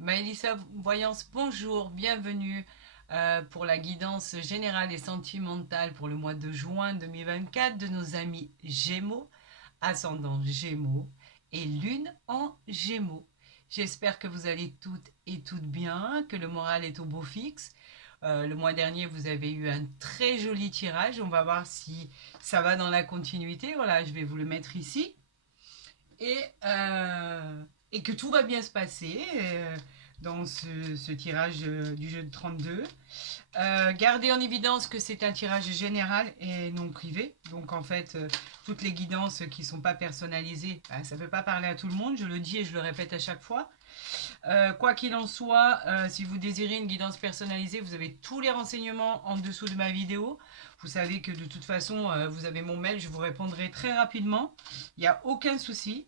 Maëlissa Voyance, bonjour, bienvenue pour la guidance générale et sentimentale pour le mois de juin 2024 de nos amis Gémeaux, ascendant Gémeaux et Lune en Gémeaux. J'espère que vous allez toutes bien, que le moral est au beau fixe. Le mois dernier, vous avez eu un très joli tirage. On va voir si ça va dans la continuité. Voilà, je vais vous le mettre ici. Et, euh, et que tout va bien se passer dans ce tirage du jeu de 32. Gardez en évidence que c'est un tirage général et non privé. Donc en fait, toutes les guidances qui ne sont pas personnalisées, bah, ça ne peut pas parler à tout le monde. Je le dis et je le répète à chaque fois. Quoi qu'il en soit, si vous désirez une guidance personnalisée, vous avez tous les renseignements en dessous de ma vidéo. Vous savez que de toute façon, vous avez mon mail, je vous répondrai très rapidement. Il n'y a aucun souci.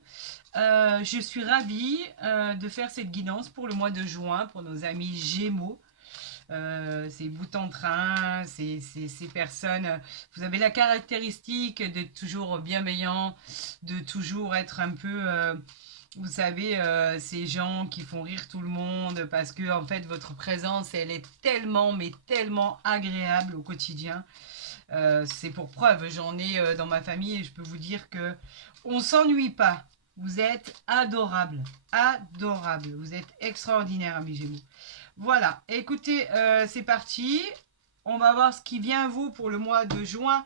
Je suis ravie de faire cette guidance pour le mois de juin pour nos amis Gémeaux. Ces bouts en train, ces personnes. Vous avez la caractéristique d'être toujours bienveillant, de toujours être un peu vous savez, ces gens qui font rire tout le monde parce que en fait votre présence elle est tellement mais tellement agréable au quotidien. C'est pour preuve, j'en ai dans ma famille et je peux vous dire que on s'ennuie pas. Vous êtes adorable, adorable. Vous êtes extraordinaire, amis Gémeaux. Voilà, écoutez, c'est parti. On va voir ce qui vient à vous pour le mois de juin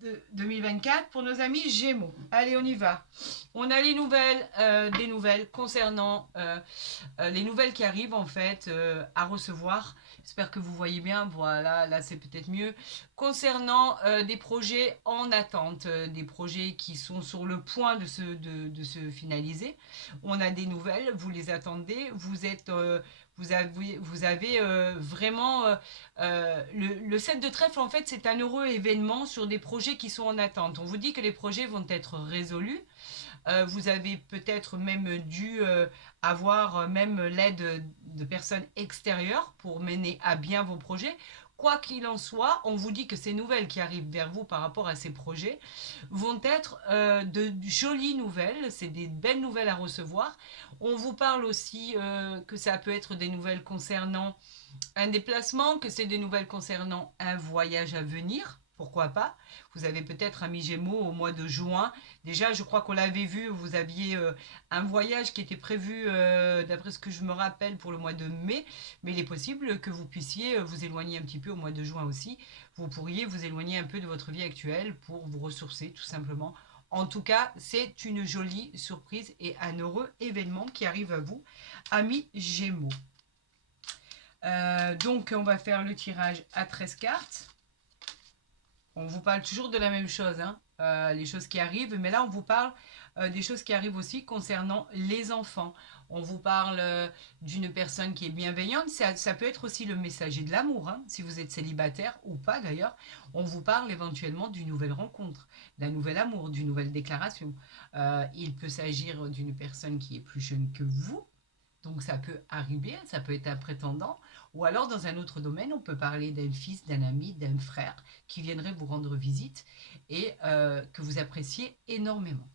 de 2024 pour nos amis Gémeaux. Allez, on y va. On a les nouvelles, des nouvelles concernant les nouvelles qui arrivent en fait à recevoir. J'espère que vous voyez bien. Voilà, là c'est peut-être mieux. Concernant des projets en attente, des projets qui sont sur le point de se finaliser. On a des nouvelles, vous les attendez, vous avez vraiment le 7 de trèfle en fait c'est un heureux événement sur des projets qui sont en attente. On vous dit que les projets vont être résolus. Vous avez peut-être même dû avoir même l'aide de personnes extérieures pour mener à bien vos projets. Quoi qu'il en soit, on vous dit que ces nouvelles qui arrivent vers vous par rapport à ces projets vont être de jolies nouvelles, c'est des belles nouvelles à recevoir. On vous parle aussi que ça peut être des nouvelles concernant un déplacement, que c'est des nouvelles concernant un voyage à venir. Pourquoi pas? Vous avez peut-être un mi-gémeaux au mois de juin. Déjà, je crois qu'on l'avait vu, vous aviez un voyage qui était prévu, d'après ce que je me rappelle, pour le mois de mai. Mais il est possible que vous puissiez vous éloigner un petit peu au mois de juin aussi. Vous pourriez vous éloigner un peu de votre vie actuelle pour vous ressourcer, tout simplement. En tout cas, c'est une jolie surprise et un heureux événement qui arrive à vous, amis Gémeaux. Donc, on va faire le tirage à 13 cartes. On vous parle toujours de la même chose, hein, les choses qui arrivent, mais là, on vous parle des choses qui arrivent aussi concernant les enfants. On vous parle d'une personne qui est bienveillante. Ça peut être aussi le messager de l'amour, hein, si vous êtes célibataire ou pas d'ailleurs. On vous parle éventuellement d'une nouvelle rencontre, d'un nouvel amour, d'une nouvelle déclaration. Il peut s'agir d'une personne qui est plus jeune que vous, donc ça peut arriver, ça peut être un prétendant, ou alors dans un autre domaine, on peut parler d'un fils, d'un ami, d'un frère qui viendrait vous rendre visite et que vous appréciez énormément.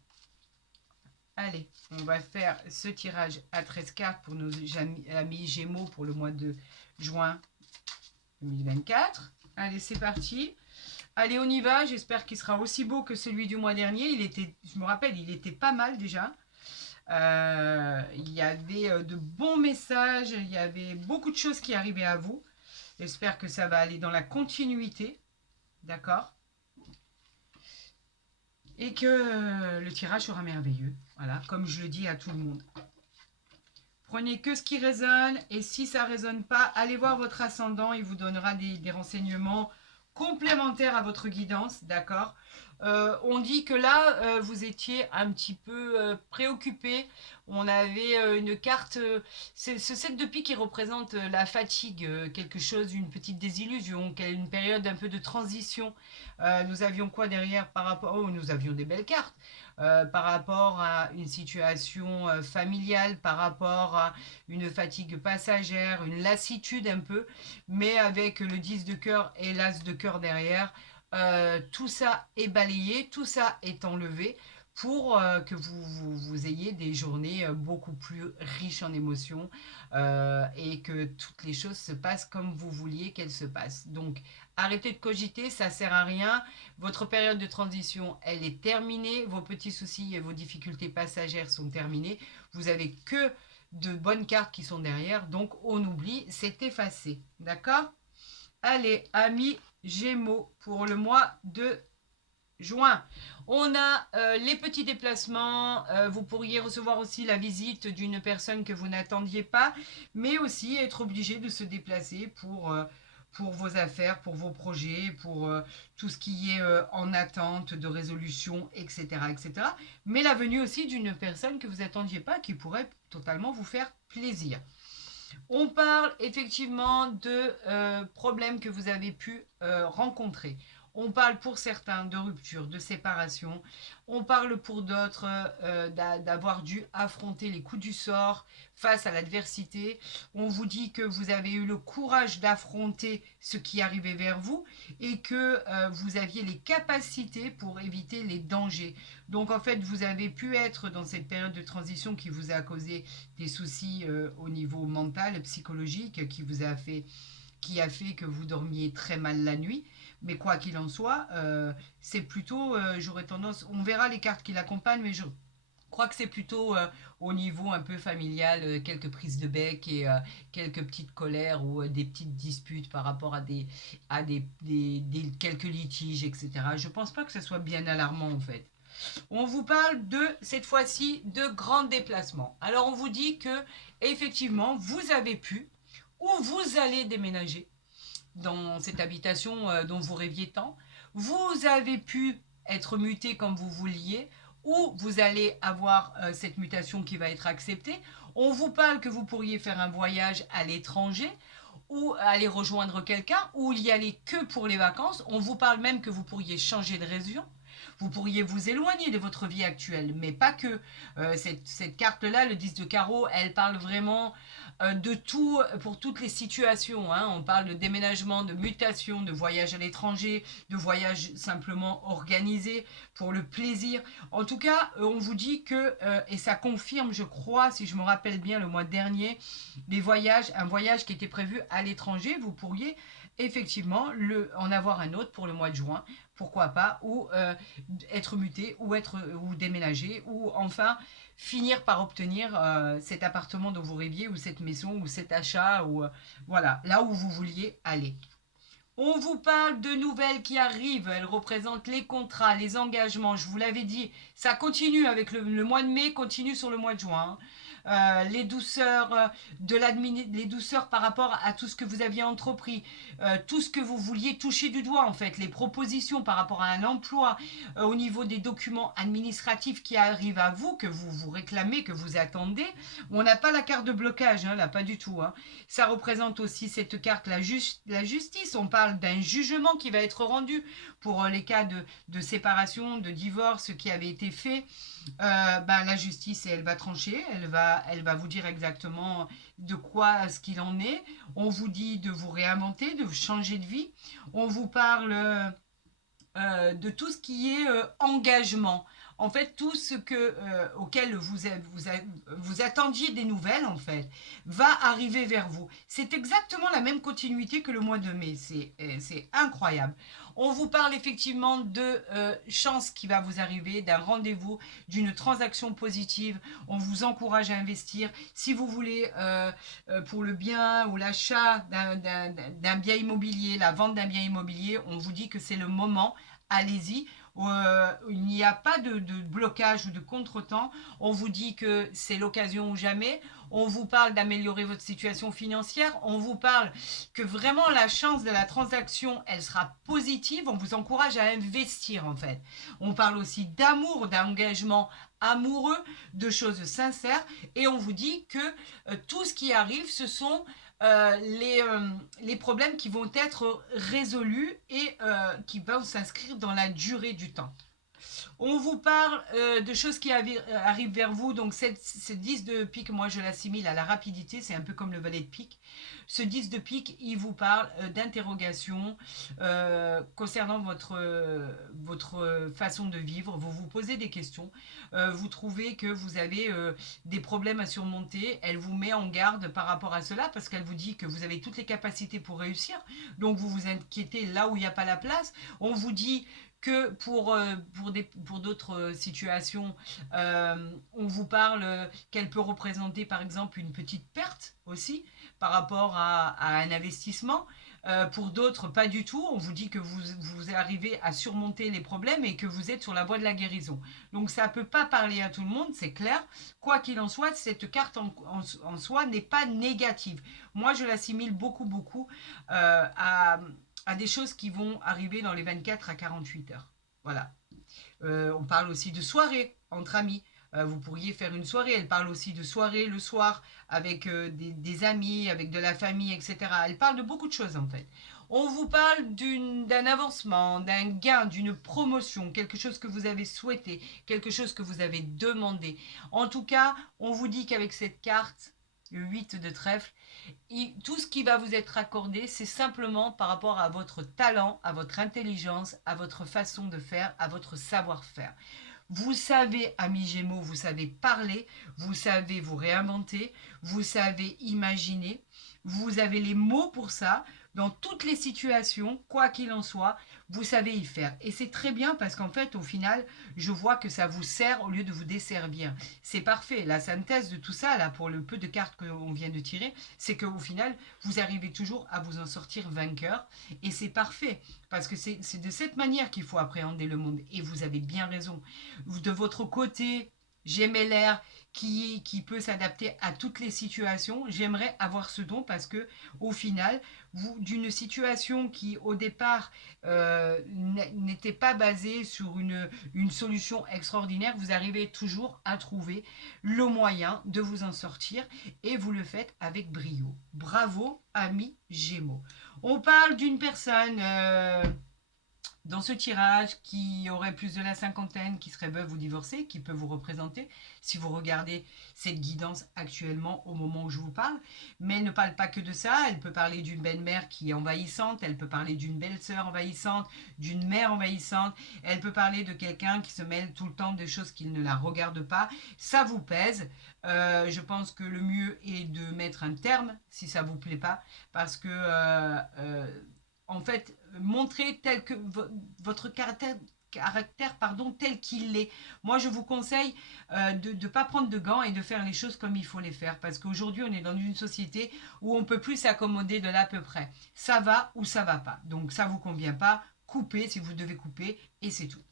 Allez, on va faire ce tirage à 13 cartes pour nos amis Gémeaux pour le mois de juin 2024. Allez, c'est parti. Allez, on y va. J'espère qu'il sera aussi beau que celui du mois dernier. Je me rappelle, il était pas mal déjà. Il y avait de bons messages, il y avait beaucoup de choses qui arrivaient à vous. J'espère que ça va aller dans la continuité, d'accord? Et que le tirage sera merveilleux, voilà, comme je le dis à tout le monde. Prenez que ce qui résonne, et si ça ne résonne pas, allez voir votre ascendant, il vous donnera des renseignements complémentaires à votre guidance, d'accord? On dit que là, vous étiez un petit peu préoccupé. On avait une carte, c'est ce 7 de pique qui représente la fatigue, quelque chose, une petite désillusion, une période un peu de transition. Nous avions quoi derrière par rapport... Oh, nous avions des belles cartes. Par rapport à une situation familiale, par rapport à une fatigue passagère, une lassitude un peu, mais avec le 10 de cœur et l'as de cœur derrière, tout ça est balayé, tout ça est enlevé. pour que vous ayez des journées beaucoup plus riches en émotions et que toutes les choses se passent comme vous vouliez qu'elles se passent. Donc, arrêtez de cogiter, ça ne sert à rien. Votre période de transition, elle est terminée. Vos petits soucis et vos difficultés passagères sont terminées. Vous avez que de bonnes cartes qui sont derrière. Donc, on oublie, c'est effacé. D'accord? Allez, amis Gémeaux, pour le mois de juin. On a les petits déplacements, vous pourriez recevoir aussi la visite d'une personne que vous n'attendiez pas, mais aussi être obligé de se déplacer pour vos affaires, pour vos projets, pour tout ce qui est en attente de résolution, etc., etc. Mais la venue aussi d'une personne que vous n'attendiez pas, qui pourrait totalement vous faire plaisir. On parle effectivement de problèmes que vous avez pu rencontrer. On parle pour certains de rupture, de séparation. On parle pour d'autres d'avoir dû affronter les coups du sort face à l'adversité. On vous dit que vous avez eu le courage d'affronter ce qui arrivait vers vous et que vous aviez les capacités pour éviter les dangers. Donc en fait, vous avez pu être dans cette période de transition qui vous a causé des soucis au niveau mental, psychologique, qui a fait que vous dormiez très mal la nuit. Mais quoi qu'il en soit, c'est plutôt, j'aurais tendance, on verra les cartes qui l'accompagnent, mais je crois que c'est plutôt au niveau un peu familial, quelques prises de bec et quelques petites colères ou des petites disputes par rapport à quelques litiges, etc. Je pense pas que ce soit bien alarmant en fait. On vous parle de, cette fois-ci, de grands déplacements. Alors on vous dit que, effectivement, vous avez pu ou vous allez déménager dans cette habitation dont vous rêviez tant. Vous avez pu être muté comme vous vouliez ou vous allez avoir cette mutation qui va être acceptée. On vous parle que vous pourriez faire un voyage à l'étranger ou aller rejoindre quelqu'un ou y aller que pour les vacances. On vous parle même que vous pourriez changer de région. Vous pourriez vous éloigner de votre vie actuelle, mais pas que. Cette carte-là, le 10 de carreau, elle parle vraiment de tout pour toutes les situations. Hein. On parle de déménagement, de mutation, de voyage à l'étranger, de voyage simplement organisé pour le plaisir. En tout cas, on vous dit que, et ça confirme, je crois, si je me rappelle bien, le mois dernier, un voyage qui était prévu à l'étranger, vous pourriez effectivement en avoir un autre pour le mois de juin, pourquoi pas, ou être muté, ou déménager, ou enfin finir par obtenir cet appartement dont vous rêviez, ou cette maison, ou cet achat, ou voilà, là où vous vouliez aller. On vous parle de nouvelles qui arrivent, elles représentent les contrats, les engagements, je vous l'avais dit, ça continue avec le mois de mai, continue sur le mois de juin. Les douceurs les douceurs par rapport à tout ce que vous aviez entrepris, tout ce que vous vouliez toucher du doigt en fait, les propositions par rapport à un emploi, au niveau des documents administratifs qui arrivent à vous, que vous vous réclamez, que vous attendez. On n'a pas la carte de blocage, hein, là pas du tout. Hein. Ça représente aussi cette carte, la justice. On parle d'un jugement qui va être rendu pour les cas de séparation, de divorce qui avait été fait. La justice, elle va trancher, elle va vous dire exactement de quoi ce qu'il en est. On vous dit de vous réinventer, de changer de vie. On vous parle de tout ce qui est engagement. En fait, tout ce auquel vous attendiez des nouvelles, en fait, va arriver vers vous. C'est exactement la même continuité que le mois de mai. C'est incroyable. On vous parle effectivement de chance qui va vous arriver, d'un rendez-vous, d'une transaction positive. On vous encourage à investir. Si vous voulez, pour le bien ou l'achat d'un bien immobilier, la vente d'un bien immobilier, on vous dit que c'est le moment. Allez-y. Il n'y a pas de blocage ou de contretemps. On vous dit que c'est l'occasion ou jamais. On vous parle d'améliorer votre situation financière. On vous parle que vraiment la chance de la transaction, elle sera positive. On vous encourage à investir en fait. On parle aussi d'amour, d'engagement amoureux, de choses sincères. Et on vous dit que tout ce qui arrive, ce sont les problèmes qui vont être résolus et qui vont s'inscrire dans la durée du temps. On vous parle de choses qui arrivent vers vous. Donc cette 10 de pique, moi je l'assimile à la rapidité. C'est un peu comme le valet de pique. Ce 10 de pique, il vous parle d'interrogation concernant votre façon de vivre. Vous vous posez des questions. Vous trouvez que vous avez des problèmes à surmonter. Elle vous met en garde par rapport à cela parce qu'elle vous dit que vous avez toutes les capacités pour réussir. Donc vous vous inquiétez là où il n'y a pas la place. On vous dit que pour d'autres situations, on vous parle qu'elle peut représenter par exemple une petite perte aussi par rapport à un investissement. Pour d'autres, pas du tout. On vous dit que vous arrivez à surmonter les problèmes et que vous êtes sur la voie de la guérison. Donc ça ne peut pas parler à tout le monde, c'est clair. Quoi qu'il en soit, cette carte en soi n'est pas négative. Moi, je l'assimile beaucoup à des choses qui vont arriver dans les 24 à 48 heures. Voilà. On parle aussi de soirée entre amis. Vous pourriez faire une soirée. Elle parle aussi de soirée le soir avec des amis, avec de la famille, etc. Elle parle de beaucoup de choses en fait. On vous parle d'un avancement, d'un gain, d'une promotion, quelque chose que vous avez souhaité, quelque chose que vous avez demandé. En tout cas, on vous dit qu'avec cette carte, le 8 de trèfle, tout ce qui va vous être accordé, c'est simplement par rapport à votre talent, à votre intelligence, à votre façon de faire, à votre savoir-faire. Vous savez, amis Gémeaux, vous savez parler, vous savez vous réinventer, vous savez imaginer, vous avez les mots pour ça. Dans toutes les situations, quoi qu'il en soit, vous savez y faire. Et c'est très bien parce qu'en fait, au final, je vois que ça vous sert au lieu de vous desservir. C'est parfait. La synthèse de tout ça, là, pour le peu de cartes qu'on vient de tirer, c'est qu'au final, vous arrivez toujours à vous en sortir vainqueur. Et c'est parfait. Parce que c'est de cette manière qu'il faut appréhender le monde. Et vous avez bien raison. De votre côté, gémellaire, qui peut s'adapter à toutes les situations. J'aimerais avoir ce don parce que au final, d'une situation qui au départ n'était pas basée sur une solution extraordinaire, vous arrivez toujours à trouver le moyen de vous en sortir et vous le faites avec brio. Bravo, amis Gémeaux. On parle d'une personne dans ce tirage qui aurait plus de la cinquantaine, qui serait veuve ou divorcée, qui peut vous représenter si vous regardez cette guidance actuellement au moment où je vous parle. Mais elle ne parle pas que de ça, elle peut parler d'une belle-mère qui est envahissante, elle peut parler d'une belle-sœur envahissante, d'une mère envahissante, elle peut parler de quelqu'un qui se mêle tout le temps des choses qui ne la regardent pas. Ça vous pèse. Je pense que le mieux est de mettre un terme si ça ne vous plaît pas, parce que en fait, montrer tel que votre caractère tel qu'il est. Moi, je vous conseille de ne pas prendre de gants et de faire les choses comme il faut les faire. Parce qu'aujourd'hui, on est dans une société où on ne peut plus s'accommoder de l'à peu près. Ça va ou ça va pas. Donc, ça ne vous convient pas. Coupez si vous devez couper et c'est tout.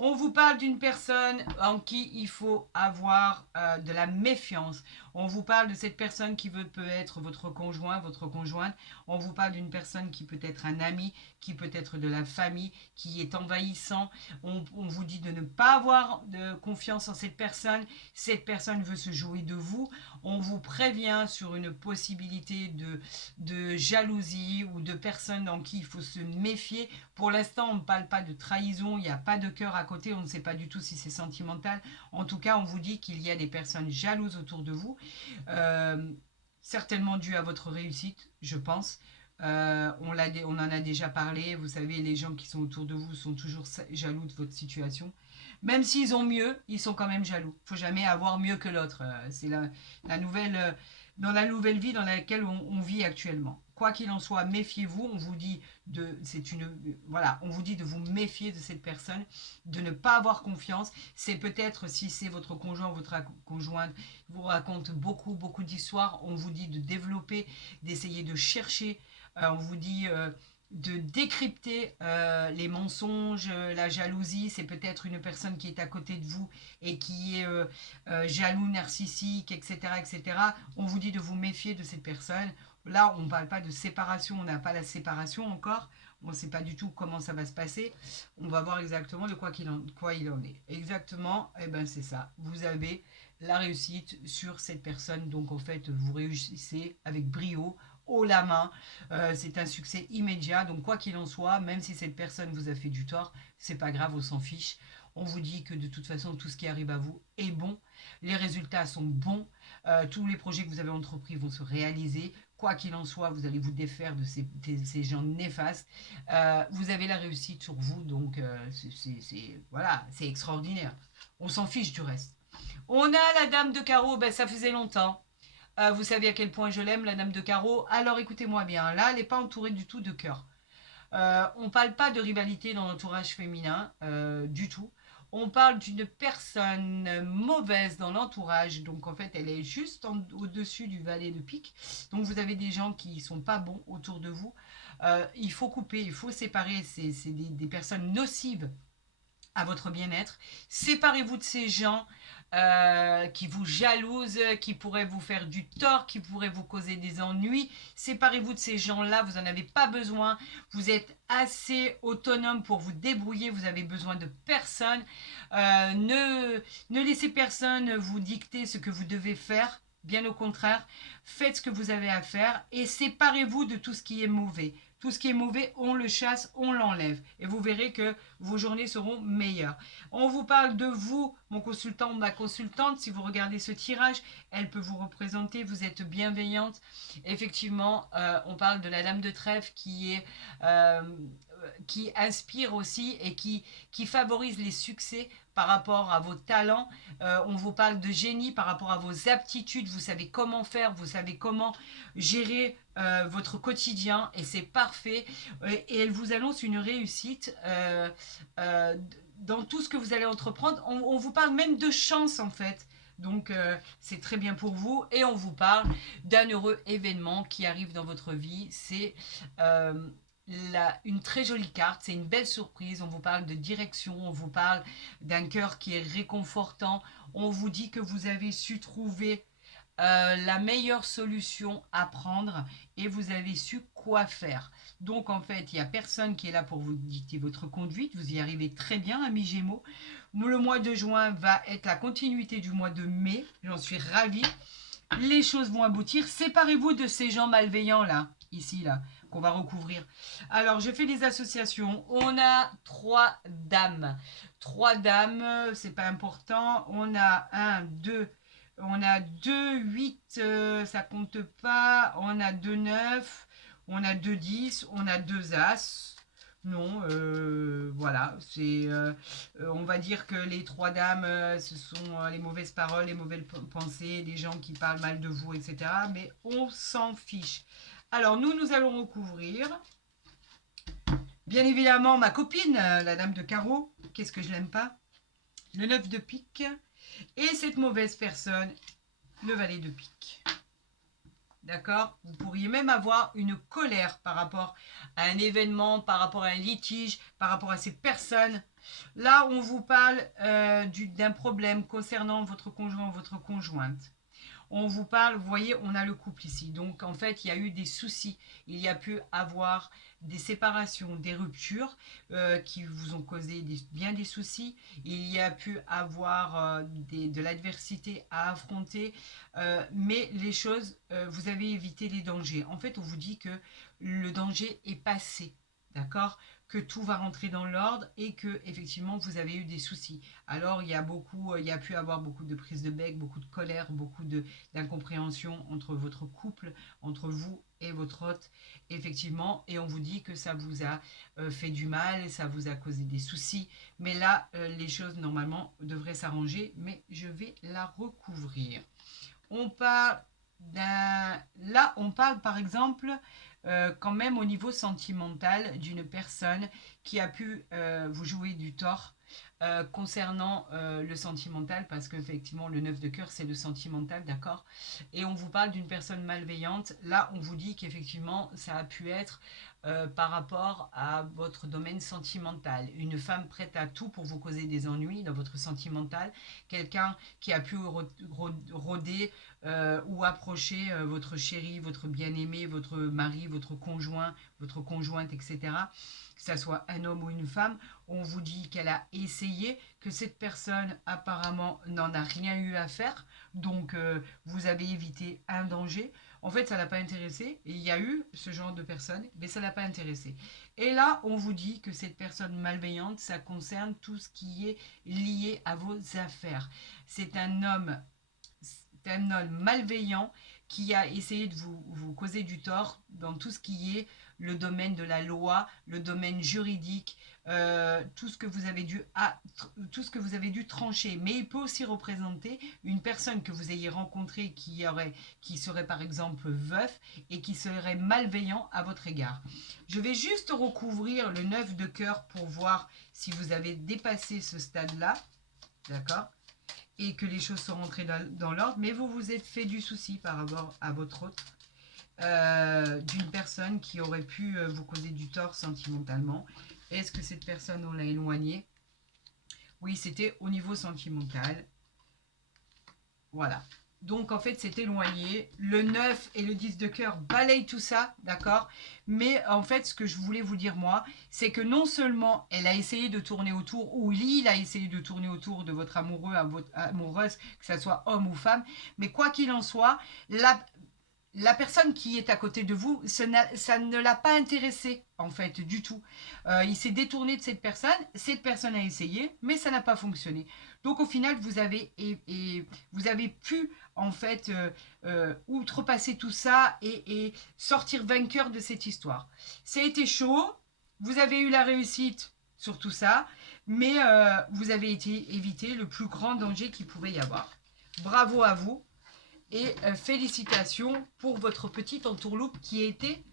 On vous parle d'une personne en qui il faut avoir de la méfiance. On vous parle de cette personne qui peut être votre conjoint, votre conjointe. On vous parle d'une personne qui peut être un ami, qui peut être de la famille, qui est envahissant. On vous dit de ne pas avoir de confiance en cette personne. Cette personne veut se jouer de vous. On vous prévient sur une possibilité de jalousie ou de personnes en qui il faut se méfier. Pour l'instant, on ne parle pas de trahison, il n'y a pas de cœur à côté, on ne sait pas du tout si c'est sentimental. En tout cas, on vous dit qu'il y a des personnes jalouses autour de vous, certainement dû à votre réussite, je pense. On en a déjà parlé, vous savez, les gens qui sont autour de vous sont toujours jaloux de votre situation. Même s'ils ont mieux, ils sont quand même jaloux. Il ne faut jamais avoir mieux que l'autre. C'est la nouvelle, dans la nouvelle vie dans laquelle on vit actuellement. Quoi qu'il en soit, méfiez-vous. On vous dit on vous dit de vous méfier de cette personne, de ne pas avoir confiance. C'est peut-être si c'est votre conjoint ou votre conjointe vous raconte beaucoup d'histoires. On vous dit de développer, d'essayer de chercher. On vous dit de décrypter les mensonges, la jalousie. C'est peut-être une personne qui est à côté de vous et qui est jaloux, narcissique, etc., etc. On vous dit de vous méfier de cette personne. Là, on ne parle pas de séparation, on n'a pas la séparation encore. On ne sait pas du tout comment ça va se passer. On va voir exactement de quoi il en est. Exactement, et ben c'est ça. Vous avez la réussite sur cette personne. Donc en fait, vous réussissez avec brio, haut la main. C'est un succès immédiat. Donc quoi qu'il en soit, même si cette personne vous a fait du tort, c'est pas grave, on s'en fiche. On vous dit que de toute façon, tout ce qui arrive à vous est bon. Les résultats sont bons. Tous les projets que vous avez entrepris vont se réaliser. Quoi qu'il en soit, vous allez vous défaire de ces gens néfastes. Vous avez la réussite sur vous, donc voilà, c'est extraordinaire. On s'en fiche du reste. On a la dame de carreau, ben, ça faisait longtemps. Vous savez à quel point je l'aime, la dame de carreau. Alors écoutez-moi bien, là, elle n'est pas entourée du tout de cœur. On ne parle pas de rivalité dans l'entourage féminin, du tout. On parle d'une personne mauvaise dans l'entourage, donc en fait elle est juste au-dessus du valet de pique. Donc vous avez des gens qui ne sont pas bons autour de vous. Il faut couper, il faut séparer, c'est des personnes nocives à votre bien-être. Séparez-vous de ces gens qui vous jalousent, qui pourraient vous faire du tort, qui pourraient vous causer des ennuis. Séparez-vous de ces gens-là, vous n'en avez pas besoin. Vous êtes assez autonome pour vous débrouiller, vous avez besoin de personne. Ne laissez personne vous dicter ce que vous devez faire. Bien au contraire, faites ce que vous avez à faire et séparez-vous de tout ce qui est mauvais. Tout ce qui est mauvais, on le chasse, on l'enlève. Et vous verrez que vos journées seront meilleures. On vous parle de vous, mon consultant, ma consultante. Si vous regardez ce tirage, elle peut vous représenter. Vous êtes bienveillante. Effectivement, on parle de la dame de trèfle qui inspire aussi et qui favorise les succès par rapport à vos talents. On vous parle de génie par rapport à vos aptitudes. Vous savez comment faire, vous savez comment gérer votre quotidien et c'est parfait. Et elle vous annonce une réussite dans tout ce que vous allez entreprendre. On vous parle même de chance en fait. Donc c'est très bien pour vous et on vous parle d'un heureux événement qui arrive dans votre vie. C'est une très jolie carte, c'est une belle surprise. On vous parle de direction, on vous parle d'un cœur qui est réconfortant. On vous dit que vous avez su trouver la meilleure solution à prendre et vous avez su quoi faire. Donc en fait, il n'y a personne qui est là pour vous dicter votre conduite. Vous y arrivez très bien, amis Gémeaux. Le mois de juin va être la continuité du mois de mai. J'en suis ravie. Les choses vont aboutir. Séparez-vous de ces gens malveillants là, ici là, qu'on va recouvrir. Alors, je fais les associations. On a 3 dames. 3 dames, c'est pas important. On a 1, 2, on a 2, 8, ça compte pas. On a 2, 9, on a 2, 10, on a 2 As. Non, voilà, on va dire que les 3 dames, ce sont les mauvaises paroles, les mauvaises pensées, les gens qui parlent mal de vous, etc. Mais on s'en fiche. Alors, nous allons recouvrir. Bien évidemment, ma copine, la dame de carreau, qu'est-ce que je l'aime pas? Le 9 de pique. Et cette mauvaise personne, le valet de pique. D'accord? Vous pourriez même avoir une colère par rapport à un événement, par rapport à un litige, par rapport à ces personnes. Là, on vous parle d'un problème concernant votre conjoint ou votre conjointe. On vous parle, vous voyez, on a le couple ici. Donc, en fait, il y a eu des soucis. Il y a pu avoir des séparations, des ruptures qui vous ont causé bien des soucis. Il y a pu avoir de l'adversité à affronter. Mais les choses, vous avez évité les dangers. En fait, on vous dit que le danger est passé. D'accord? Que tout va rentrer dans l'ordre et que effectivement vous avez eu des soucis. Alors il y a pu avoir beaucoup de prises de bec, beaucoup de colère, beaucoup d'incompréhension entre votre couple, entre vous et votre hôte, effectivement, et on vous dit que ça vous a fait du mal, ça vous a causé des soucis, mais là les choses normalement devraient s'arranger, mais je vais la recouvrir. On parle là on parle par exemple quand même au niveau sentimental d'une personne qui a pu vous jouer du tort concernant le sentimental, parce qu'effectivement le 9 de cœur c'est le sentimental, d'accord, et on vous parle d'une personne malveillante. Là on vous dit qu'effectivement ça a pu être par rapport à votre domaine sentimental, une femme prête à tout pour vous causer des ennuis dans votre sentimental, quelqu'un qui a pu rôder ou approcher votre chéri, votre bien-aimé, votre mari, votre conjoint, votre conjointe, etc., que ce soit un homme ou une femme. On vous dit qu'elle a essayé, que cette personne apparemment n'en a rien eu à faire, donc vous avez évité un danger. En fait, ça ne l'a pas intéressé, et il y a eu ce genre de personne, mais ça ne l'a pas intéressé. Et là, on vous dit que cette personne malveillante, ça concerne tout ce qui est lié à vos affaires. C'est un homme malveillant qui a essayé de vous causer du tort dans tout ce qui est le domaine de la loi, le domaine juridique, tout ce que vous avez dû trancher. Mais il peut aussi représenter une personne que vous ayez rencontrée qui serait par exemple veuf et qui serait malveillant à votre égard. Je vais juste recouvrir le 9 de cœur pour voir si vous avez dépassé ce stade-là. D'accord ? Et que les choses sont rentrées dans l'ordre, mais vous vous êtes fait du souci par rapport à votre autre, d'une personne qui aurait pu vous causer du tort sentimentalement. Est-ce que cette personne, on l'a éloignée? Oui, c'était au niveau sentimental. Voilà. Donc, en fait, c'est éloigné. Le 9 et le 10 de cœur balayent tout ça, d'accord? Mais en fait, ce que je voulais vous dire, moi, c'est que non seulement elle a essayé de tourner autour, ou il a essayé de tourner autour de votre amoureux, à votre amoureuse, que ce soit homme ou femme, mais quoi qu'il en soit, la personne qui est à côté de vous, ça ne l'a pas intéressé, en fait, du tout. Il s'est détourné de cette personne a essayé, mais ça n'a pas fonctionné. Donc, au final, vous avez pu, en fait, outrepasser tout ça et sortir vainqueur de cette histoire. Ça a été chaud, vous avez eu la réussite sur tout ça, mais vous avez évité le plus grand danger qu'il pouvait y avoir. Bravo à vous. Et félicitations pour votre petite entourloupe qui a été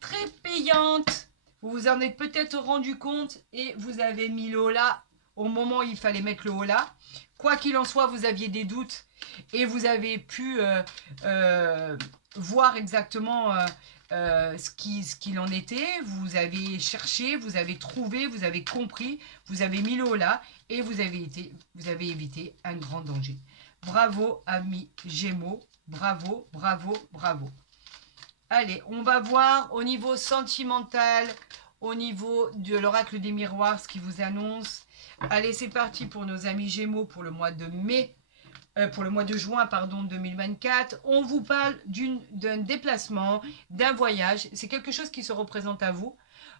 très payante. Vous vous en êtes peut-être rendu compte et vous avez mis le holà au moment où il fallait mettre le holà. Quoi qu'il en soit, vous aviez des doutes et vous avez pu voir exactement ce qu'il en était. Vous avez cherché, vous avez trouvé, vous avez compris, vous avez mis le holà et vous avez évité un grand danger. Bravo, amis Gémeaux. Bravo, bravo, bravo. Allez, on va voir au niveau sentimental, au niveau de l'oracle des miroirs, ce qui vous annonce. Allez, c'est parti pour nos amis Gémeaux pour le mois de juin, 2024. On vous parle d'un déplacement, d'un voyage. C'est quelque chose qui se représente à vous.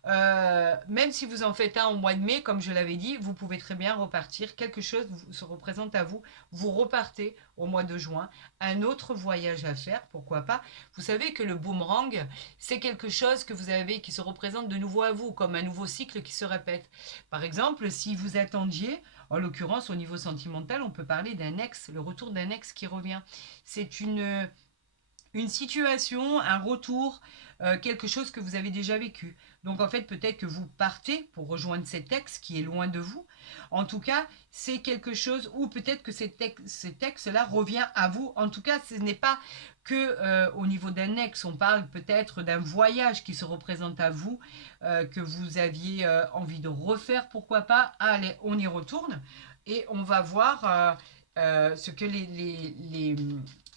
Même si vous en faites un au mois de mai, comme je l'avais dit, vous pouvez très bien repartir. Quelque chose se représente à vous. Vous repartez au mois de juin. Un autre voyage à faire, pourquoi pas. Vous savez que le boomerang, c'est quelque chose que vous avez qui se représente de nouveau à vous, comme un nouveau cycle qui se répète. Par exemple, si vous attendiez, en l'occurrence au niveau sentimental, on peut parler d'un ex, le retour d'un ex qui revient. C'est une situation, un retour, quelque chose que vous avez déjà vécu. Donc en fait, peut-être que vous partez pour rejoindre cet ex qui est loin de vous. En tout cas, c'est quelque chose, ou peut-être que cet ex-là revient à vous. En tout cas, ce n'est pas que au niveau d'un ex, on parle peut-être d'un voyage qui se représente à vous, que vous aviez envie de refaire, pourquoi pas. Allez, on y retourne et on va voir ce que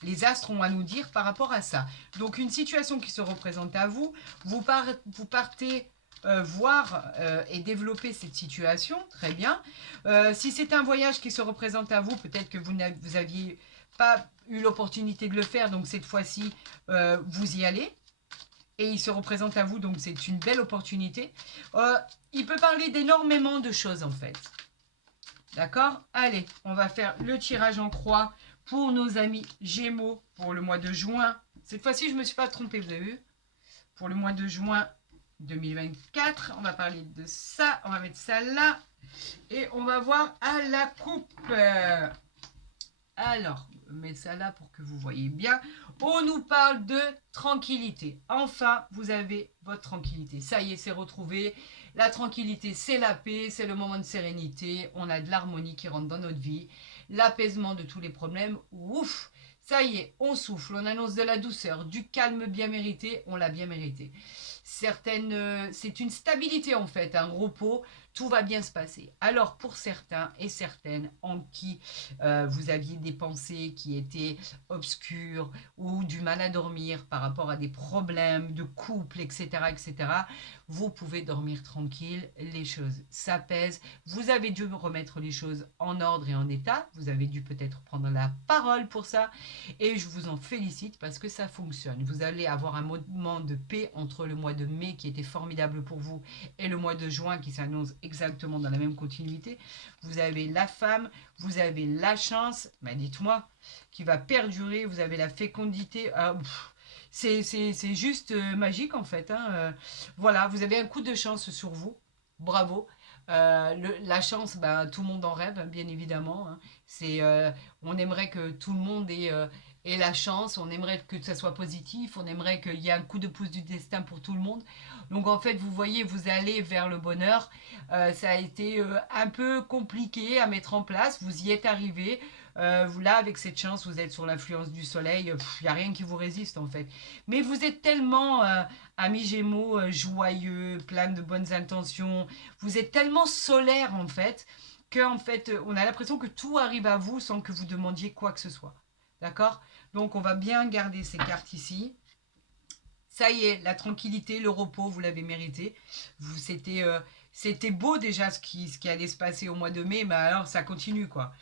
les astres ont à nous dire par rapport à ça. Donc une situation qui se représente à vous, vous partez voir et développer cette situation, très bien. Si c'est un voyage qui se représente à vous, peut-être que vous n'aviez pas eu l'opportunité de le faire, donc cette fois-ci, vous y allez. Et il se représente à vous, donc c'est une belle opportunité. Il peut parler d'énormément de choses en fait. D'accord? Allez, on va faire le tirage en croix pour nos amis Gémeaux pour le mois de juin. Cette fois-ci, je ne me suis pas trompée, vous avez vu? Pour le mois de juin 2024, on va parler de ça. On va mettre ça là. Et on va voir à la coupe. Alors, on met ça là pour que vous voyez bien. On nous parle de tranquillité. Enfin, vous avez votre tranquillité. Ça y est, c'est retrouvé. La tranquillité, c'est la paix, c'est le moment de sérénité. On a de l'harmonie qui rentre dans notre vie. L'apaisement de tous les problèmes. Ouf! Ça y est, on souffle, on annonce de la douceur, du calme bien mérité. On l'a bien mérité. c'est une stabilité en fait, un repos, tout va bien se passer. Alors pour certains et certaines en qui vous aviez des pensées qui étaient obscures ou du mal à dormir par rapport à des problèmes de couple, etc., etc., vous pouvez dormir tranquille, les choses s'apaisent, vous avez dû remettre les choses en ordre et en état, vous avez dû peut-être prendre la parole pour ça, et je vous en félicite parce que ça fonctionne. Vous allez avoir un moment de paix entre le mois de mai qui était formidable pour vous et le mois de juin qui s'annonce exactement dans la même continuité. Vous avez la femme, vous avez la chance, bah dites-moi, qui va perdurer, vous avez la fécondité. C'est juste magique en fait. Hein. Voilà, vous avez un coup de chance sur vous. Bravo. La chance, bah, tout le monde en rêve, bien évidemment. Hein. On aimerait que tout le monde ait la chance, on aimerait que ça soit positif, on aimerait qu'il y ait un coup de pouce du destin pour tout le monde. Donc en fait, vous voyez, vous allez vers le bonheur. Ça a été un peu compliqué à mettre en place, vous y êtes arrivé. Vous là, avec cette chance, vous êtes sur l'influence du soleil, il n'y a rien qui vous résiste en fait. Mais vous êtes tellement, amis Gémeaux, joyeux, plein de bonnes intentions, vous êtes tellement solaire en fait, qu'en fait, on a l'impression que tout arrive à vous sans que vous demandiez quoi que ce soit. D'accord? Donc on va bien garder ces cartes ici. Ça y est, la tranquillité, le repos, vous l'avez mérité. C'était beau déjà ce qui allait se passer au mois de mai, mais alors ça continue quoi.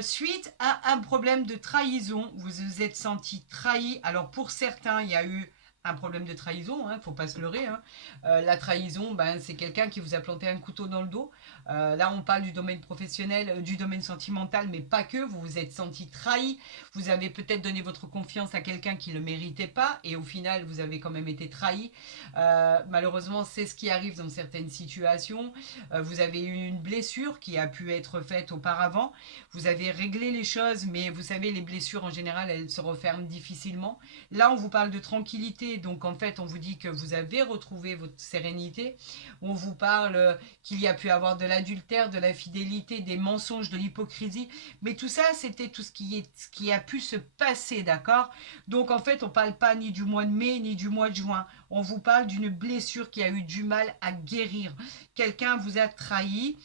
Suite à un problème de trahison, vous vous êtes senti trahi. Alors pour certains, il y a eu un problème de trahison, il ne faut pas se leurrer. Hein. La trahison, ben, c'est quelqu'un qui vous a planté un couteau dans le dos. Là, on parle du domaine professionnel, du domaine sentimental, mais pas que. Vous vous êtes senti trahi. Vous avez peut-être donné votre confiance à quelqu'un qui ne le méritait pas, et au final, vous avez quand même été trahi. Malheureusement, c'est ce qui arrive dans certaines situations. Vous avez eu une blessure qui a pu être faite auparavant. Vous avez réglé les choses, mais vous savez, les blessures en général, elles se referment difficilement. Là, on vous parle de tranquillité, donc en fait, on vous dit que vous avez retrouvé votre sérénité. On vous parle qu'il y a pu avoir de l'adultère, de l'infidélité, des mensonges, de l'hypocrisie. Mais tout ça, c'était tout ce qui a pu se passer, d'accord? Donc en fait, on ne parle pas ni du mois de mai, ni du mois de juin. On vous parle d'une blessure qui a eu du mal à guérir. Quelqu'un vous a trahi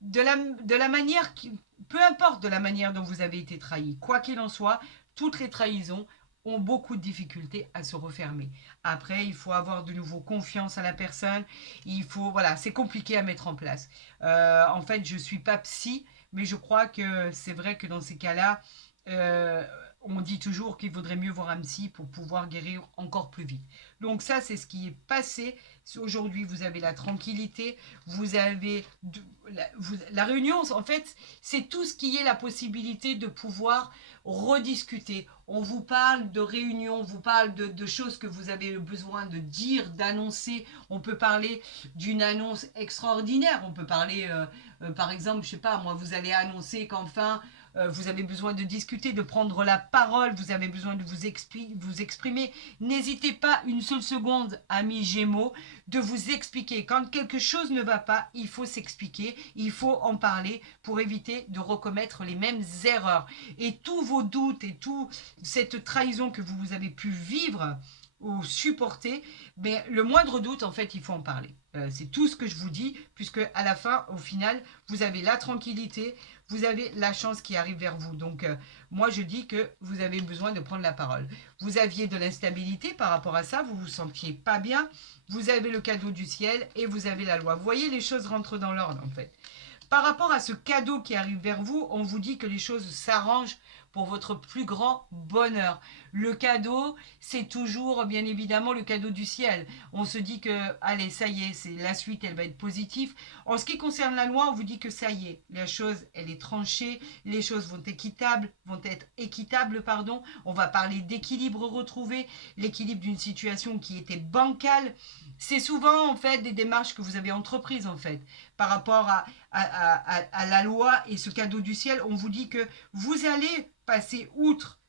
de la manière peu importe de la manière dont vous avez été trahi, quoi qu'il en soit, toutes les trahisons ont beaucoup de difficultés à se refermer. Après, il faut avoir de nouveau confiance à la personne. Voilà, c'est compliqué à mettre en place. En fait, je suis pas psy, mais je crois que c'est vrai que dans ces cas-là, euh, on dit toujours qu'il vaudrait mieux voir un psy pour pouvoir guérir encore plus vite. Donc ça, c'est ce qui est passé. Aujourd'hui, vous avez la tranquillité, vous avez la réunion, en fait, c'est tout ce qui est la possibilité de pouvoir rediscuter. On vous parle de réunion, on vous parle de choses que vous avez besoin de dire, d'annoncer. On peut parler d'une annonce extraordinaire. On peut parler, par exemple, je sais pas, moi, vous allez annoncer qu'enfin, vous avez besoin de discuter, de prendre la parole, vous avez besoin de vous exprimer. N'hésitez pas une seule seconde, amis Gémeaux, de vous expliquer. Quand quelque chose ne va pas, il faut s'expliquer, il faut en parler pour éviter de recommettre les mêmes erreurs. Et tous vos doutes et toute cette trahison que vous avez pu vivre ou supporter, mais le moindre doute, en fait, il faut en parler. C'est tout ce que je vous dis, puisque à la fin, au final, vous avez la tranquillité, vous avez la chance qui arrive vers vous. Donc, moi, je dis que vous avez besoin de prendre la parole. Vous aviez de l'instabilité par rapport à ça, vous vous sentiez pas bien, vous avez le cadeau du ciel et vous avez la loi. Vous voyez, les choses rentrent dans l'ordre, en fait. Par rapport à ce cadeau qui arrive vers vous, on vous dit que les choses s'arrangent pour votre plus grand bonheur. Le cadeau, c'est toujours bien évidemment le cadeau du ciel. On se dit que, allez, ça y est, c'est la suite, elle va être positive. En ce qui concerne la loi, on vous dit que ça y est, la chose, elle est tranchée, les choses vont être équitables, pardon. On va parler d'équilibre retrouvé, l'équilibre d'une situation qui était bancale. C'est souvent en fait des démarches que vous avez entreprises en fait par rapport à la loi et ce cadeau du ciel. On vous dit que vous allez passer outre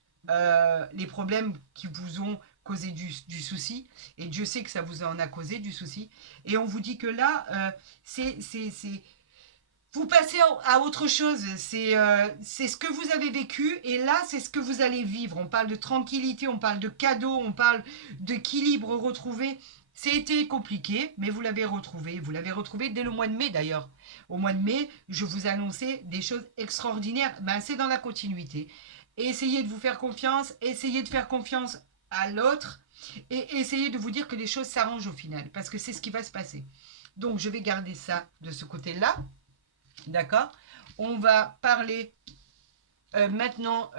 les problèmes qui vous ont causé du souci, et Dieu sait que ça vous en a causé du souci, et on vous dit que là, vous passez à autre chose, c'est ce que vous avez vécu, et là, c'est ce que vous allez vivre. On parle de tranquillité, on parle de cadeau, on parle d'équilibre retrouvé. C'était compliqué, mais vous l'avez retrouvé. Vous l'avez retrouvé dès le mois de mai d'ailleurs. Au mois de mai, je vous annonçais des choses extraordinaires. Ben, c'est dans la continuité. Essayez de vous faire confiance, essayez de faire confiance à l'autre et essayez de vous dire que les choses s'arrangent au final, parce que c'est ce qui va se passer. Donc, je vais garder ça de ce côté-là. D'accord? On va parler maintenant,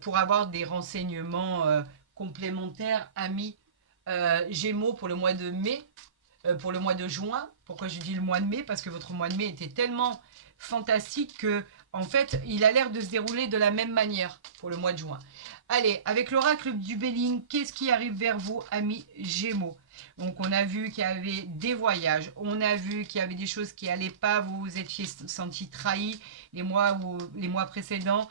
pour avoir des renseignements complémentaires, amis Gémeaux pour le mois de mai, pour le mois de juin. Pourquoi je dis le mois de mai? Parce que votre mois de mai était tellement fantastique que, en fait, il a l'air de se dérouler de la même manière pour le mois de juin. Allez, avec l'oracle du Béline, qu'est-ce qui arrive vers vous, amis Gémeaux? Donc, on a vu qu'il y avait des voyages, on a vu qu'il y avait des choses qui n'allaient pas, vous vous étiez senti trahi les mois précédents.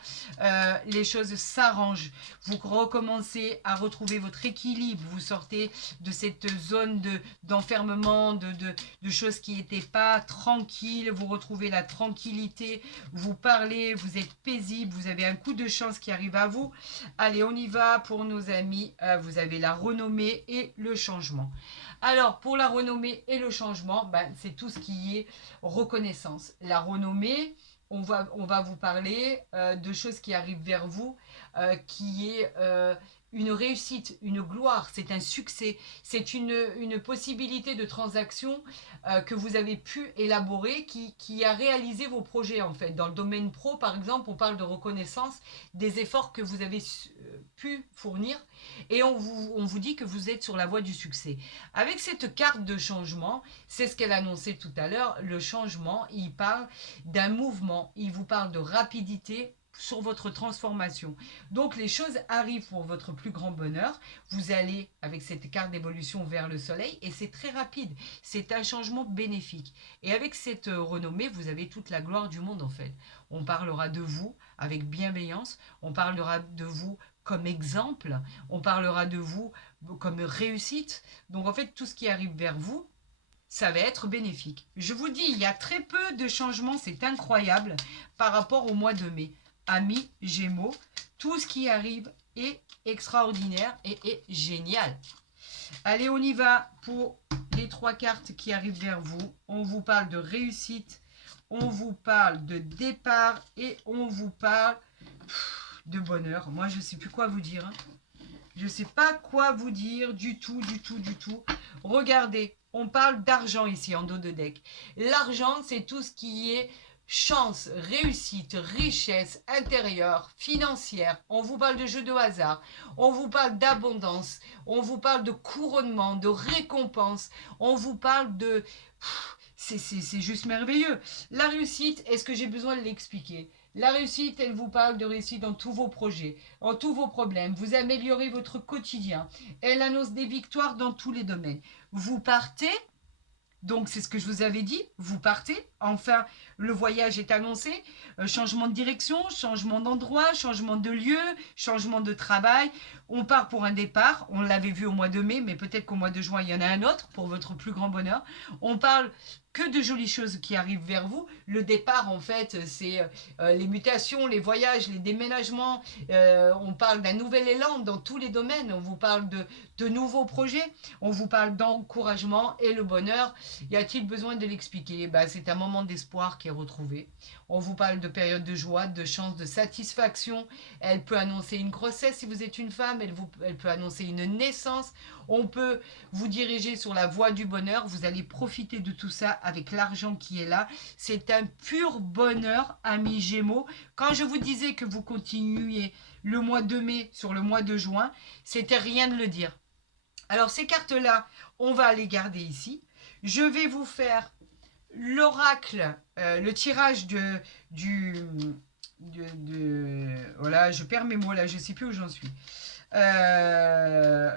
Les choses s'arrangent, vous recommencez à retrouver votre équilibre, vous sortez de cette zone d'enfermement, de choses qui n'étaient pas tranquilles, vous retrouvez la tranquillité, vous parlez, vous êtes paisible, vous avez un coup de chance qui arrive à vous. Allez, on y va pour nos amis, vous avez la renommée et le changement. Alors, pour la renommée et le changement, ben, c'est tout ce qui est reconnaissance. La renommée, on va vous parler de choses qui arrivent vers vous, qui est une réussite, une gloire, c'est un succès, c'est une possibilité de transaction que vous avez pu élaborer, qui a réalisé vos projets en fait. Dans le domaine pro, par exemple, on parle de reconnaissance des efforts que vous avez pu fournir et on vous dit que vous êtes sur la voie du succès. Avec cette carte de changement, c'est ce qu'elle annonçait tout à l'heure, le changement, il parle d'un mouvement, il vous parle de rapidité sur votre transformation. Donc les choses arrivent pour votre plus grand bonheur. Vous allez avec cette carte d'évolution vers le soleil et c'est très rapide. C'est un changement bénéfique. Et avec cette renommée, vous avez toute la gloire du monde en fait. On parlera de vous avec bienveillance, on parlera de vous comme exemple, on parlera de vous comme réussite. Donc en fait, tout ce qui arrive vers vous, ça va être bénéfique. Je vous dis, il y a très peu de changements, c'est incroyable par rapport au mois de mai. Amis Gémeaux, tout ce qui arrive est extraordinaire et est génial. Allez, on y va pour les 3 cartes qui arrivent vers vous. On vous parle de réussite, on vous parle de départ et on vous parle de bonheur. Moi, je ne sais plus quoi vous dire. Je ne sais pas quoi vous dire du tout, du tout, du tout. Regardez, on parle d'argent ici en dos de deck. L'argent, c'est tout ce qui est chance, réussite, richesse intérieure, financière. On vous parle de jeux de hasard, on vous parle d'abondance, on vous parle de couronnement, de récompense, on vous parle de... C'est juste merveilleux. La réussite, est-ce que j'ai besoin de l'expliquer? La réussite, elle vous parle de réussite dans tous vos projets, dans tous vos problèmes. Vous améliorez votre quotidien. Elle annonce des victoires dans tous les domaines. Vous partez, donc c'est ce que je vous avais dit, vous partez. Enfin, le voyage est annoncé. Changement de direction, changement d'endroit, changement de lieu, changement de travail. On part pour un départ. On l'avait vu au mois de mai, mais peut-être qu'au mois de juin, il y en a un autre pour votre plus grand bonheur. On parle que de jolies choses qui arrivent vers vous. Le départ, en fait, c'est les mutations, les voyages, les déménagements. On parle d'un nouvel élan dans tous les domaines. On vous parle de nouveaux projets. On vous parle d'encouragement et le bonheur. Y a-t-il besoin de l'expliquer? Ben, c'est un moment d'espoir qui est retrouvé. On vous parle de période de joie, de chance, de satisfaction. Elle peut annoncer une grossesse si vous êtes une femme. Elle peut annoncer une naissance. On peut vous diriger sur la voie du bonheur. Vous allez profiter de tout ça avec l'argent qui est là. C'est un pur bonheur, amis Gémeaux. Quand je vous disais que vous continuiez le mois de mai sur le mois de juin, c'était rien de le dire. Alors ces cartes-là, on va les garder ici. Je vais vous faire l'oracle, le tirage voilà, je perds mes mots là, je ne sais plus où j'en suis. Le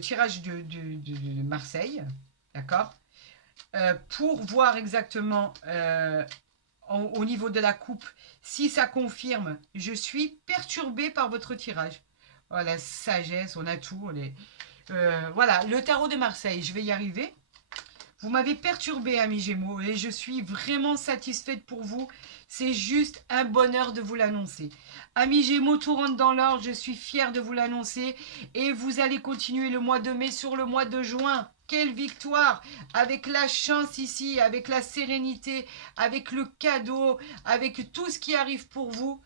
tirage de Marseille, d'accord, pour voir exactement au niveau de la coupe si ça confirme. Je suis perturbée par votre tirage. Voilà, sagesse, on a tout. Voilà, le tarot de Marseille, je vais y arriver. Vous m'avez perturbé, amis Gémeaux, et je suis vraiment satisfaite pour vous. C'est juste un bonheur de vous l'annoncer. Amis Gémeaux, tout rentre dans l'ordre, je suis fière de vous l'annoncer. Et vous allez continuer le mois de mai sur le mois de juin. Quelle victoire! Avec la chance ici, avec la sérénité, avec le cadeau, avec tout ce qui arrive pour vous.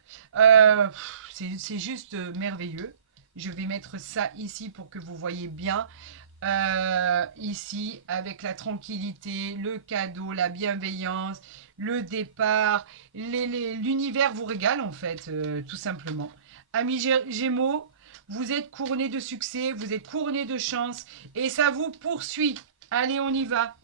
C'est juste merveilleux. Je vais mettre ça ici pour que vous voyez bien. Ici, avec la tranquillité, le cadeau, la bienveillance, le départ, l'univers vous régale en fait, tout simplement. Amis Gémeaux, vous êtes couronnés de succès, vous êtes couronnés de chance et ça vous poursuit. Allez, on y va.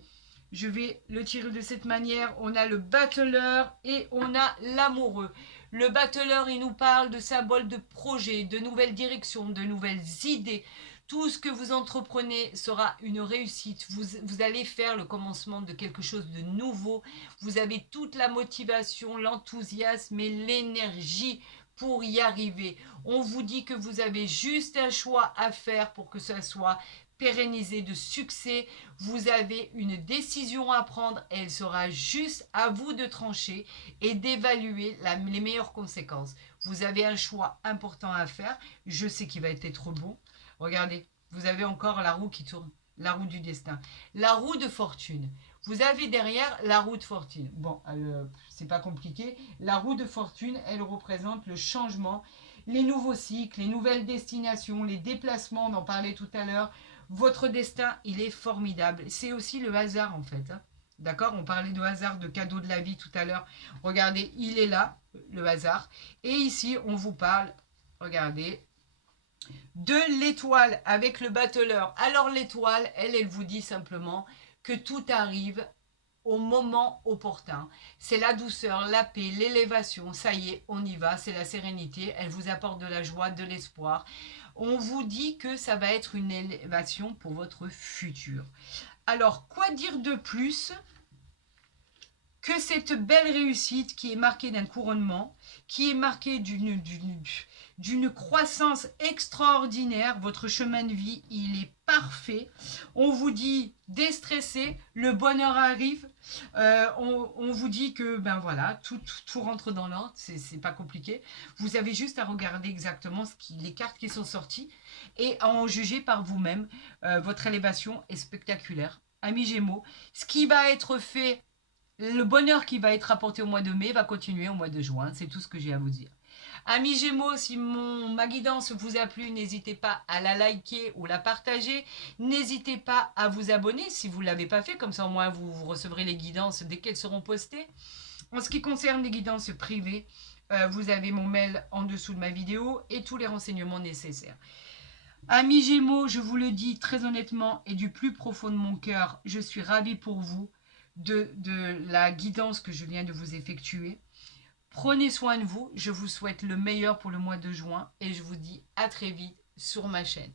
Je vais le tirer de cette manière. On a le battleur et on a l'amoureux. Le battleur, il nous parle de symboles de projet, de nouvelles directions, de nouvelles idées. Tout ce que vous entreprenez sera une réussite. Vous allez faire le commencement de quelque chose de nouveau. Vous avez toute la motivation, l'enthousiasme et l'énergie pour y arriver. On vous dit que vous avez juste un choix à faire pour que ça soit pérennisé de succès. Vous avez une décision à prendre et elle sera juste à vous de trancher et d'évaluer les meilleures conséquences. Vous avez un choix important à faire. Je sais qu'il va être bon. Regardez, vous avez encore la roue qui tourne, la roue du destin, la roue de fortune. Vous avez derrière la roue de fortune. Bon, c'est pas compliqué. La roue de fortune, elle représente le changement, les nouveaux cycles, les nouvelles destinations, les déplacements, on en parlait tout à l'heure. Votre destin, il est formidable. C'est aussi le hasard en fait. D'accord? On parlait de hasard, de cadeau de la vie tout à l'heure. Regardez, il est là, le hasard. Et ici, on vous parle, regardez, de l'étoile avec le battleur. Alors l'étoile, elle vous dit simplement que tout arrive au moment opportun. C'est la douceur, la paix, l'élévation. Ça y est, on y va, c'est la sérénité. Elle vous apporte de la joie, de l'espoir. On vous dit que ça va être une élévation pour votre futur. Alors, quoi dire de plus que cette belle réussite qui est marquée d'un couronnement, qui est marquée d'une croissance extraordinaire. Votre chemin de vie, il est parfait. On vous dit déstressez, le bonheur arrive. On vous dit que ben voilà, tout rentre dans l'ordre, c'est pas compliqué. Vous avez juste à regarder exactement les cartes qui sont sorties et à en juger par vous-même. Votre élévation est spectaculaire. Amis Gémeaux, ce qui va être fait, le bonheur qui va être apporté au mois de mai va continuer au mois de juin. C'est tout ce que j'ai à vous dire. Amis Gémeaux, si ma guidance vous a plu, n'hésitez pas à la liker ou la partager. N'hésitez pas à vous abonner si vous ne l'avez pas fait. Comme ça, au moins, vous recevrez les guidances dès qu'elles seront postées. En ce qui concerne les guidances privées, vous avez mon mail en dessous de ma vidéo et tous les renseignements nécessaires. Amis Gémeaux, je vous le dis très honnêtement et du plus profond de mon cœur, je suis ravie pour vous de la guidance que je viens de vous effectuer. Prenez soin de vous, je vous souhaite le meilleur pour le mois de juin et je vous dis à très vite sur ma chaîne.